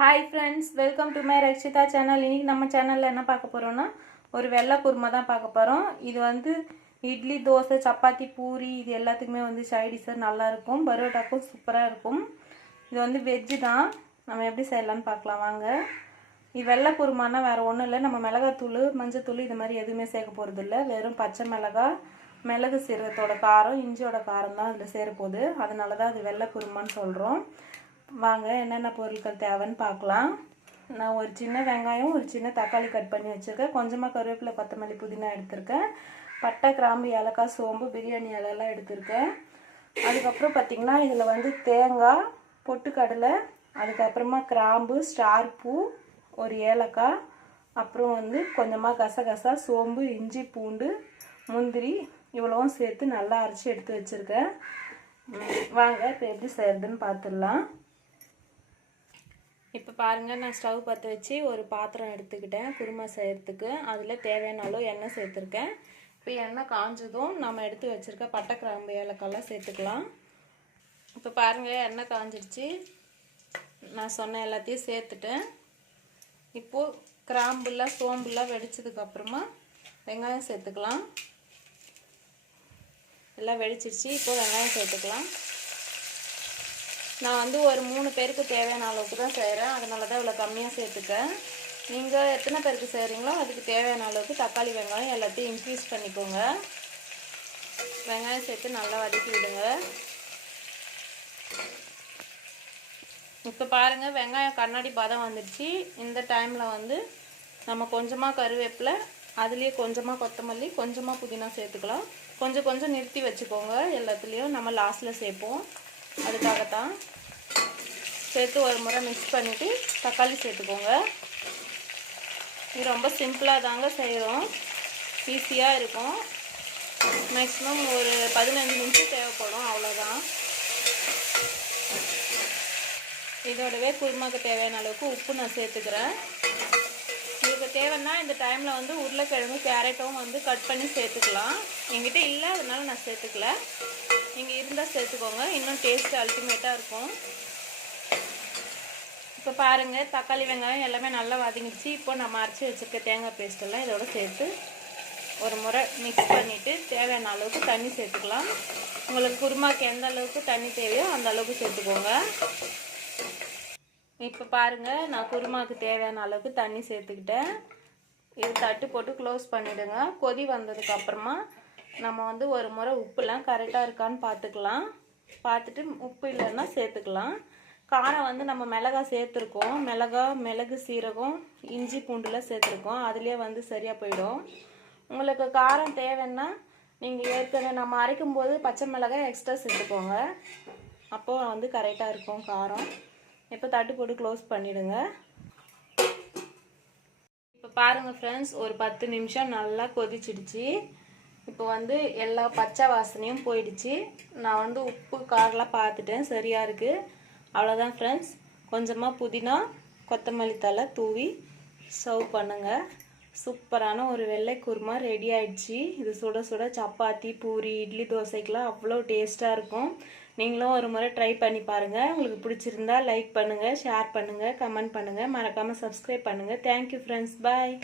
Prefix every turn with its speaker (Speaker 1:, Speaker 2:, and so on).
Speaker 1: Hi friends welcome to my Rakshitha channel இன்றைக்கி நம்ம சேனலில் என்ன பார்க்க போகிறோன்னா ஒரு வெள்ளை குருமா தான் பார்க்க போகிறோம் இது வந்து இட்லி தோசை சப்பாத்தி பூரி இது எல்லாத்துக்குமே வந்து சைடிஷாக நல்லாயிருக்கும் பரோட்டாக்கும் சூப்பராக இருக்கும். இது வந்து வெஜ்ஜு தான். நம்ம எப்படி செய்யலாம்னு பார்க்கலாம் வாங்க. இது வெள்ளை குருமானா வேறு ஒன்றும் இல்லை. நம்ம மிளகாத்தூள் மஞ்சத்தூள் இது மாதிரி எதுவுமே சேர்க்க போகிறது இல்லை. வெறும் பச்சை மிளகா மிளகு சீரகத்தோட காரம் இஞ்சியோட காரம் தான் அதில் சேரப்போகுது. அதனால தான் அது வெள்ளை குருமான்னு சொல்கிறோம் வாங்க என்னென்ன பொருட்கள் தேவைன்னு பார்க்கலாம். நான் ஒரு சின்ன வெங்காயம் ஒரு சின்ன தக்காளி கட் பண்ணி வச்சுருக்கேன். கொஞ்சமாக கருவேப்பிலை கொத்தமல்லி புதினா எடுத்திருக்கேன். பட்டை கிராம்பு ஏலக்காய் சோம்பு பிரியாணி இலையெல்லாம் எடுத்திருக்கேன். அதுக்கப்புறம் பார்த்திங்கன்னா இதில் வந்து தேங்காய் பொட்டுக்கடலை அதுக்கப்புறமா கிராம்பு ஸ்டார் பூ ஒரு ஏலக்காய் அப்புறம் வந்து கொஞ்சமாக கசகசா சோம்பு இஞ்சி பூண்டு முந்திரி இவ்வளவும் சேர்த்து நல்லா அரைச்சி எடுத்து வச்சுருக்கேன். வாங்க இப்போ எப்படி செய்கிறதுன்னு பார்த்துடலாம் இப்போ பாருங்கள் நான் ஸ்டவ் பற்ற வச்சு ஒரு பாத்திரம் எடுத்துக்கிட்டேன் குருமா செய்கிறதுக்கு அதில் தேவையான அளவு எண்ணெய் சேர்த்துருக்கேன். இப்போ எண்ணெய் காஞ்சதும் நம்ம எடுத்து வச்சுருக்க பட்டை கிராம்பு ஏலக்காய்லாம் சேர்த்துக்கலாம். இப்போ பாருங்கள் எண்ணெய் காஞ்சிடுச்சு. நான் சொன்ன எல்லாத்தையும் சேர்த்துட்டேன். இப்போது கிராம்புலாம் சோம்புலாம் வெடிச்சதுக்கப்புறமா வெங்காயம் சேர்த்துக்கலாம். எல்லாம் வெடிச்சிருச்சு இப்போது வெங்காயம் சேர்த்துக்கலாம். நான் வந்து ஒரு மூணு பேருக்கு தேவையான அளவுக்கு தான் செய்கிறேன் அதனால தான் இவ்வளோ கம்மியாக சேர்த்துக்கேன் நீங்கள் எத்தனை பேருக்கு செய்கிறீங்களோ அதுக்கு தேவையான அளவுக்கு தக்காளி வெங்காயம் எல்லாத்தையும் இன்க்ரீஸ் பண்ணிக்கோங்க. வெங்காயம் சேர்த்து நல்லா வதக்கி விடுங்க. இப்போ பாருங்கள் வெங்காயம் கண்ணாடி பதம் வந்துடுச்சு இந்த டைமில் வந்து நம்ம கொஞ்சமாக கருவேப்பிலை அதுலேயே கொஞ்சமாக கொத்தமல்லி கொஞ்சமாக புதினா சேர்த்துக்கலாம். கொஞ்சம் கொஞ்சம் நிறுத்தி வச்சுக்கோங்க. எல்லாத்துலேயும் நம்ம லாஸ்ட்டில் சேர்ப்போம். அதுக்காகத்தான் சேர்த்து ஒரு முறை மிக்ஸ் பண்ணிவிட்டு தக்காளி சேர்த்துக்கோங்க. இது ரொம்ப சிம்பிளாக தாங்க செய்கிறோம் ஈஸியாக இருக்கும். மேக்ஸிமம் ஒரு பதினஞ்சு நிமிஷம் தேவைப்படும் அவ்வளோதான் இதோடவே குருமாக்கு தேவையான அளவுக்கு உப்பு நான் சேர்த்துக்கிறேன். உங்களுக்கு தேவைன்னா இந்த டைமில் வந்து உருளைக்கிழங்கு கேரட்டும் வந்து கட் பண்ணி சேர்த்துக்கலாம். எங்கிட்ட இல்லை அதனால நான் சேர்த்துக்கல. நீங்கள் இருந்தால் சேர்த்துக்கோங்க. இன்னும் டேஸ்ட் அல்டிமேட்டாக இருக்கும். இப்போ பாருங்கள் தக்காளி வெங்காயம் எல்லாமே நல்லா வதங்கிச்சு இப்போ நம்ம அரைச்சி வச்சுருக்க தேங்காய் பேஸ்ட்டெல்லாம் இதோட சேர்த்து ஒரு முறை மிக்ஸ் பண்ணிவிட்டு தேவையான அளவுக்கு தண்ணி சேர்த்துக்கலாம். உங்களுக்கு குருமாக்கு எந்த அளவுக்கு தண்ணி தேவையோ அந்த அளவுக்கு சேர்த்துக்கோங்க. இப்போ பாருங்கள் நான் குருமாக்கு தேவையான அளவுக்கு தண்ணி சேர்த்துக்கிட்டேன். இது தட்டு போட்டு க்ளோஸ் பண்ணிவிடுங்க கொதி வந்ததுக்கப்புறமா நம்ம வந்து ஒரு முறை உப்புலாம் கரெக்டாக இருக்கான்னு பார்த்துக்கலாம். பார்த்துட்டு உப்பு இல்லைன்னா சேர்த்துக்கலாம். காரம் வந்து நம்ம மிளகா சேர்த்துருக்கோம். மிளகா மிளகு சீரகம் இஞ்சி பூண்டுலாம் சேர்த்துருக்கோம். அதுலேயே வந்து சரியாக போயிடும். உங்களுக்கு காரம் தேவைன்னா நீங்கள் ஏற்கனவே நம்ம அரைக்கும் போது பச்சை மிளகாய் எக்ஸ்ட்ரா சேர்த்துக்கோங்க. அப்போ வந்து கரெக்டாக இருக்கும் காரம். இப்போ தட்டு போட்டு க்ளோஸ் பண்ணிவிடுங்க இப்போ பாருங்கள் ஃப்ரெண்ட்ஸ் ஒரு பத்து நிமிஷம் நல்லா கொதிச்சிடுச்சு. இப்போ வந்து எல்லா பச்சை வாசனையும் போயிடுச்சு. நான் வந்து உப்பு காரெலாம் பார்த்துட்டேன். சரியாக இருக்குது அவ்வளோதான் ஃப்ரெண்ட்ஸ் கொஞ்சமாக புதினா கொத்தமல்லி தழை தூவி சர்வ் பண்ணுங்கள் சூப்பரான ஒரு வெள்ளை குருமா ரெடி ஆயிடுச்சு. இது சுட சுட சப்பாத்தி பூரி இட்லி தோசைக்கெலாம் அவ்வளோ டேஸ்ட்டாக இருக்கும். நீங்களும் ஒரு முறை ட்ரை பண்ணி பாருங்கள் உங்களுக்கு பிடிச்சிருந்தா லைக் பண்ணுங்கள் ஷேர் பண்ணுங்கள் கமெண்ட் பண்ணுங்கள் மறக்காமல் சப்ஸ்கிரைப் பண்ணுங்கள் தேங்க்யூ ஃப்ரெண்ட்ஸ் பாய்